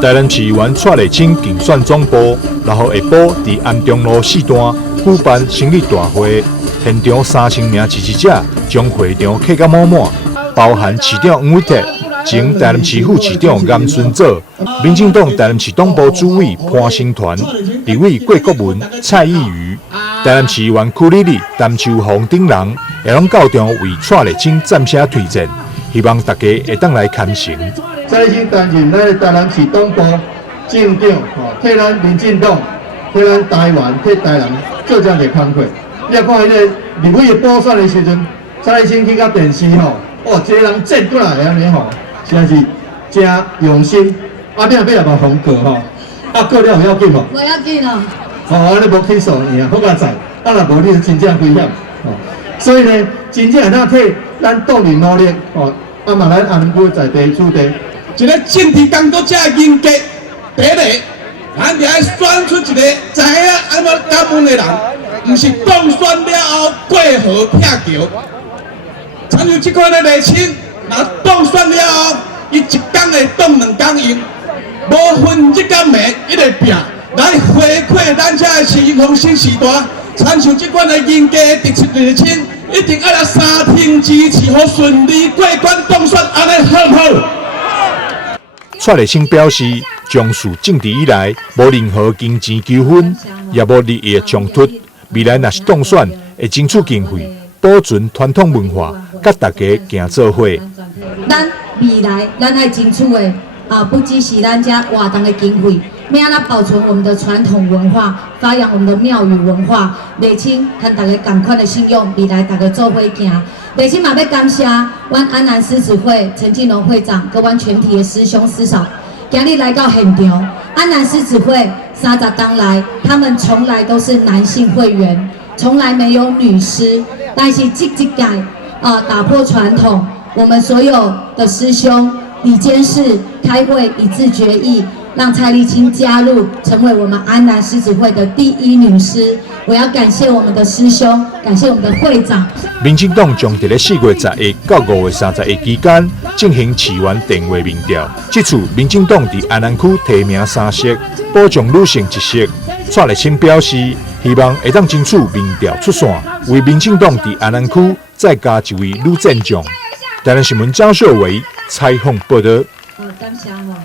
台南市议员蔡丽青竞选总部6号下晡伫安中路4段举办生日大会，现场3000名支持者将会场客甲满满，包含市长黄伟哲、前台南市副市长严顺祖、民进党台南市党部主委潘兴团、立委郭国文、蔡意瑜、台南市议员区理事陈秋红等人，也拢到场为蔡丽青暂写推荐，希望大家会当来牵成。蔡丽青担任咱的台南市党部镇长，替咱民进党、替咱台湾、替台南做这样的工作。你看迄个立委的补选的时阵，蔡丽青去到电视哦，一个人站过来安尼实在是真用心。后壁也把红过过了有要紧无要紧哦。安尼无起诉尔，好佳哉。若无你就真正危险所以呢，真正会替咱党员努力嘛咱安南区在地处地。一个政治工作者的人格，第一个，咱就要选出一个知影安怎感恩的人，唔是当选了后过河撇桥。参像这款的内亲，若当选了后，伊一天会当2天用，无分日甲暝，一直拼来回馈咱遮的市民新时代。参像这款的人格特质内亲，一定要来3天支持，好顺利过关当选，安尼好唔好？蔡丽青表示，从事政治以来，无任何金钱纠纷，也无利益冲突。未来若是当选，会争取经费，保存传统文化，甲大家行做伙。咱未来咱爱争取的不只是咱遮活动的经费，要安怎保存我们的传统文化，发扬我们的庙宇文化。丽青和大家同款的信用，未来大家做伙行。丽青嘛要感谢阮安南狮子会陈进龙会长，跟阮全体的师兄师嫂，今日来到现场。安南狮子会30当来，他们从来都是男性会员，从来没有女师。但是这届打破传统，我们所有的师兄理监事开会一致决议，让蔡丽青加入，成为我们安南狮子会的第1女师。我要感谢我们的师兄，感谢我们的会长。民进党将在4月11到5月30日期间进行市员电话民调。这次民进党在安南区提名3席，保障女性1席。蔡丽青表示，希望会当争取民调出线，为民进党在安南区再加一位女战将。台南新闻张秀伟采访报道。感谢